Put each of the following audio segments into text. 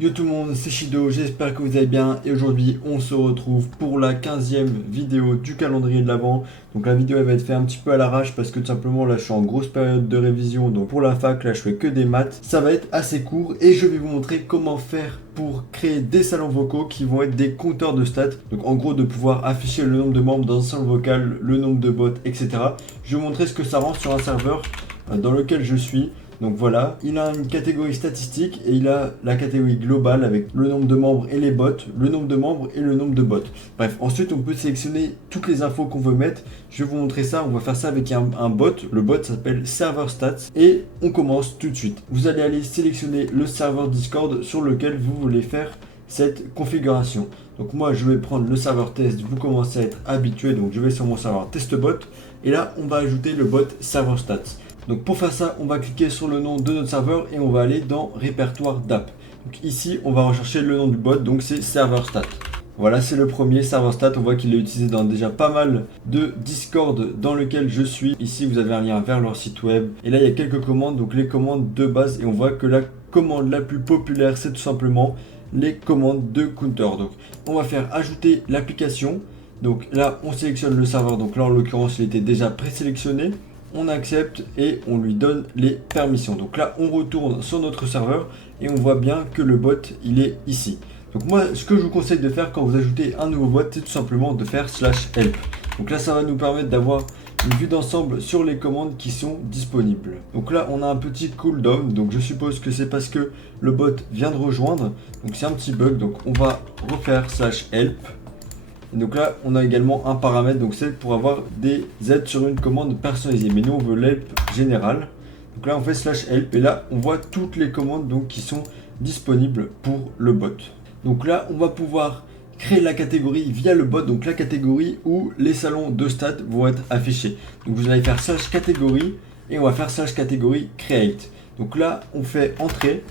Yo tout le monde, c'est Shido, j'espère que vous allez bien et aujourd'hui on se retrouve pour la 15e vidéo du calendrier de l'Avent. Donc la vidéo elle va être faite un petit peu à l'arrache parce que tout simplement là je suis en grosse période de révision, donc pour la fac là je fais que des maths. Ça va être assez court et je vais vous montrer comment faire pour créer des salons vocaux qui vont être des compteurs de stats. Donc en gros de pouvoir afficher le nombre de membres dans un salon vocal, le nombre de bots, etc. Je vais vous montrer ce que ça rend sur un serveur dans lequel je suis. Donc voilà, il a une catégorie statistique et il a la catégorie globale avec le nombre de membres et les bots, le nombre de membres et le nombre de bots. Bref, ensuite on peut sélectionner toutes les infos qu'on veut mettre. Je vais vous montrer ça, on va faire ça avec un bot. Le bot s'appelle Server Stats et on commence tout de suite. Vous allez aller sélectionner le serveur Discord sur lequel vous voulez faire cette configuration. Donc moi je vais prendre le serveur test, vous commencez à être habitué, donc je vais sur mon serveur testbot et là on va ajouter le bot Server Stats. Donc pour faire ça, on va cliquer sur le nom de notre serveur et on va aller dans répertoire d'app. Donc ici, on va rechercher le nom du bot, donc c'est server stat. Voilà, c'est le premier server stat. On voit qu'il est utilisé dans déjà pas mal de Discord dans lequel je suis. Ici, vous avez un lien vers leur site web. Et là, il y a quelques commandes, donc les commandes de base. Et on voit que la commande la plus populaire, c'est tout simplement les commandes de counter. Donc on va faire ajouter l'application. Donc là, on sélectionne le serveur. Donc là, en l'occurrence, il était déjà présélectionné. On accepte et on lui donne les permissions. Donc là, on retourne sur notre serveur et on voit bien que le bot, il est ici. Donc moi, ce que je vous conseille de faire quand vous ajoutez un nouveau bot, c'est tout simplement de faire /help. Donc là, ça va nous permettre d'avoir une vue d'ensemble sur les commandes qui sont disponibles. Donc là, on a un petit cooldown. Donc je suppose que c'est parce que le bot vient de rejoindre. Donc c'est un petit bug. Donc on va refaire /help. Et donc là, on a également un paramètre, donc c'est pour avoir des aides sur une commande personnalisée. Mais nous, on veut l'help général. Donc là, on fait /help et là, on voit toutes les commandes donc, qui sont disponibles pour le bot. Donc là, on va pouvoir créer la catégorie via le bot, donc la catégorie où les salons de stats vont être affichés. Donc vous allez faire /catégorie et on va faire /catégorie create. Donc là, on fait entrée.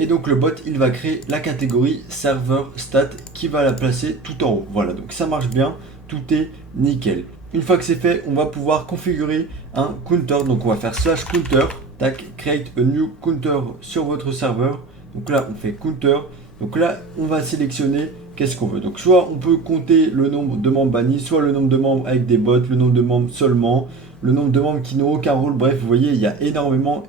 Et donc le bot, il va créer la catégorie serveur stat qui va la placer tout en haut. Voilà, donc ça marche bien, tout est nickel. Une fois que c'est fait, on va pouvoir configurer un counter. Donc on va faire /counter, tac, create a new counter sur votre serveur. Donc là, on fait counter. Donc là, on va sélectionner qu'est-ce qu'on veut. Donc soit on peut compter le nombre de membres bannis, soit le nombre de membres avec des bots, le nombre de membres seulement, le nombre de membres qui n'ont aucun rôle. Bref, vous voyez, il y a énormément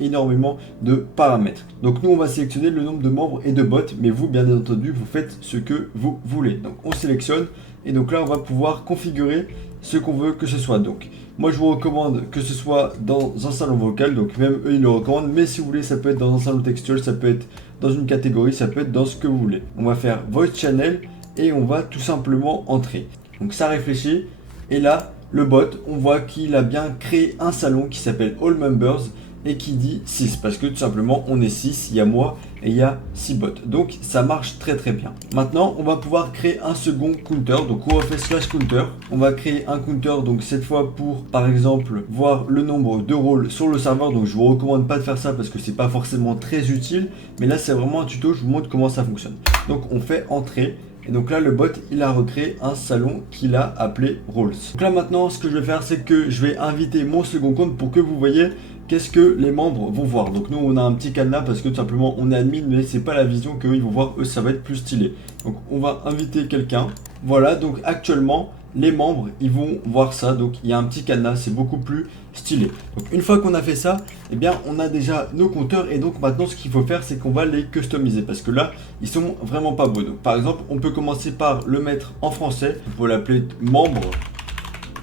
de paramètres. Donc nous, on va sélectionner le nombre de membres et de bots, mais vous, bien entendu, vous faites ce que vous voulez. Donc on sélectionne et donc là, on va pouvoir configurer ce qu'on veut que ce soit. Donc moi, je vous recommande que ce soit dans un salon vocal, donc même eux, ils le recommandent, mais si vous voulez, ça peut être dans un salon textuel, ça peut être dans une catégorie, ça peut être dans ce que vous voulez. On va faire voice channel et on va tout simplement entrer. Donc ça réfléchit et là, le bot, on voit qu'il a bien créé un salon qui s'appelle All Members et qui dit 6 parce que tout simplement on est 6, il y a moi et il y a 6 bots. Donc ça marche très très bien. Maintenant, on va pouvoir créer un second counter. Donc on refait /counter. On va créer un counter donc cette fois pour par exemple voir le nombre de rôles sur le serveur. Donc je vous recommande pas de faire ça parce que c'est pas forcément très utile. Mais là c'est vraiment un tuto, je vous montre comment ça fonctionne. Donc on fait entrer. Et donc là, le bot, il a recréé un salon qu'il a appelé Roles. Donc là, maintenant, ce que je vais faire, c'est que je vais inviter mon second compte pour que vous voyez qu'est-ce que les membres vont voir. Donc nous, on a un petit cadenas parce que tout simplement, on est admin, mais c'est pas la vision qu'eux, ils vont voir. Eux, ça va être plus stylé. Donc on va inviter quelqu'un. Voilà, donc actuellement, les membres, ils vont voir ça. Donc il y a un petit cadenas, c'est beaucoup plus stylé. Donc une fois qu'on a fait ça, eh bien on a déjà nos compteurs et donc maintenant ce qu'il faut faire c'est qu'on va les customiser parce que là ils sont vraiment pas beaux. Donc par exemple on peut commencer par le mettre en français, on peut l'appeler membre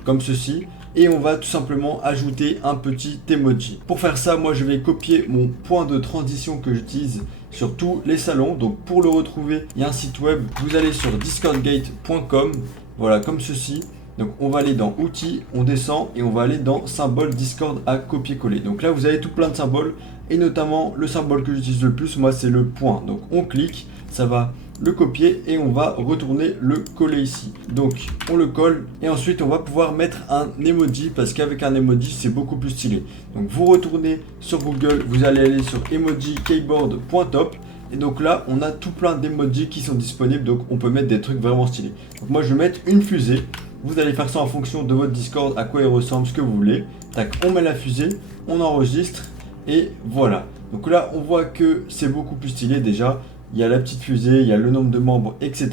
comme ceci et on va tout simplement ajouter un petit emoji. Pour faire ça, moi je vais copier mon point de transition que j'utilise sur tous les salons. Donc pour le retrouver, il y a un site web, vous allez sur discordgate.com, voilà comme ceci. Donc on va aller dans outils, on descend et on va aller dans symbole Discord à copier-coller. Donc là vous avez tout plein de symboles et notamment le symbole que j'utilise le plus, moi c'est le point. Donc on clique, ça va le copier et on va retourner le coller ici. Donc on le colle et ensuite on va pouvoir mettre un emoji parce qu'avec un emoji c'est beaucoup plus stylé. Donc vous retournez sur Google, vous allez aller sur emojikeyboard.top. Et donc là, on a tout plein d'emojis qui sont disponibles, donc on peut mettre des trucs vraiment stylés. Donc moi, je vais mettre une fusée. Vous allez faire ça en fonction de votre Discord, à quoi il ressemble, ce que vous voulez. Tac, on met la fusée, on enregistre et voilà. Donc là, on voit que c'est beaucoup plus stylé déjà. il y a la petite fusée, il y a le nombre de membres, etc.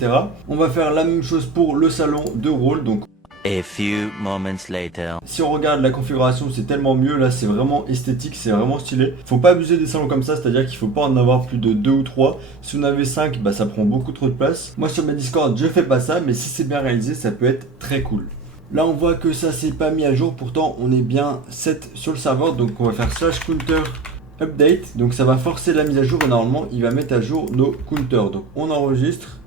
On va faire la même chose pour le salon de rôle. Donc A few moments later. si on regarde la configuration, c'est tellement mieux. Là, c'est vraiment esthétique, c'est vraiment stylé. Faut pas abuser des salons comme ça, c'est-à-dire qu'il faut pas en avoir plus de 2 ou 3. Si vous en avez 5, bah, ça prend beaucoup trop de place. Moi, sur mes Discord, je fais pas ça, mais si c'est bien réalisé, ça peut être très cool. Là, on voit que ça s'est pas mis à jour. Pourtant, on est bien 7 sur le serveur. Donc, on va faire /counter update. Donc, ça va forcer la mise à jour. Et normalement, il va mettre à jour nos counters. Donc, on enregistre.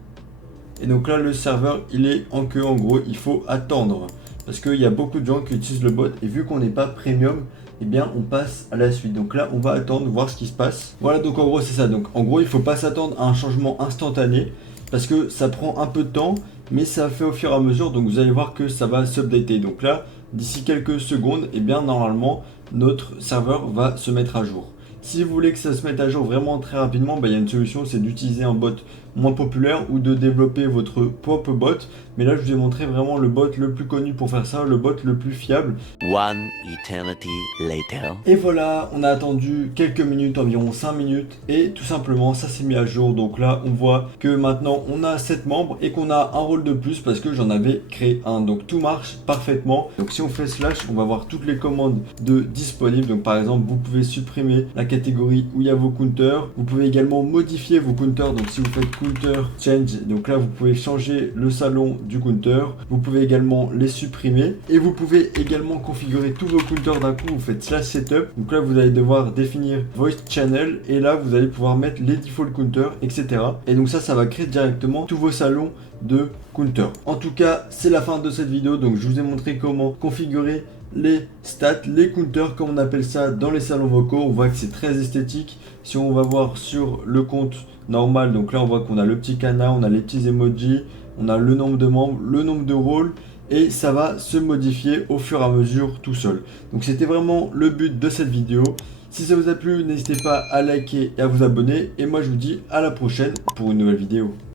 Et donc là, le serveur, il est en queue. En gros, il faut attendre. Parce qu'il y a beaucoup de gens qui utilisent le bot. Et vu qu'on n'est pas premium, eh bien, on passe à la suite. Donc là, on va attendre, voir ce qui se passe. Voilà, donc en gros, c'est ça. Donc en gros, il faut pas s'attendre à un changement instantané. Parce que ça prend un peu de temps. Mais ça fait au fur et à mesure. Donc vous allez voir que ça va s'updater. Donc là, d'ici quelques secondes, eh bien, normalement, notre serveur va se mettre à jour. Si vous voulez que ça se mette à jour vraiment très rapidement, bah, il y a une solution, c'est d'utiliser un bot moins populaire ou de développer votre propre bot. Mais là, je vous ai montré vraiment le bot le plus connu pour faire ça, le bot le plus fiable. One eternity later. Et voilà, on a attendu quelques minutes, environ 5 minutes, et tout simplement, ça s'est mis à jour. Donc là, on voit que maintenant, on a 7 membres et qu'on a un rôle de plus parce que j'en avais créé un. Donc tout marche parfaitement. Donc si on fait /, on va voir toutes les commandes de disponibles. Donc par exemple, vous pouvez supprimer la catégorie où il y a vos counters. Vous pouvez également modifier vos counters. Donc si vous faites counter change, donc là, vous pouvez changer le salon du counter. Vous pouvez également les supprimer et vous pouvez également configurer tous vos counters d'un coup. Vous faites /setup, donc là vous allez devoir définir voice channel et là vous allez pouvoir mettre les default counters, etc. Et donc ça va créer directement tous vos salons de counter. En tout cas, c'est la fin de cette vidéo. Donc je vous ai montré comment configurer les stats, les counters comme on appelle ça dans les salons vocaux. On voit que c'est très esthétique. Si on va voir sur le compte normal, donc là on voit qu'on a le petit canard, on a les petits emojis, on a le nombre de membres, le nombre de rôles, et ça va se modifier au fur et à mesure tout seul. Donc c'était vraiment le but de cette vidéo. Si ça vous a plu, n'hésitez pas à liker et à vous abonner. Et moi je vous dis à la prochaine pour une nouvelle vidéo.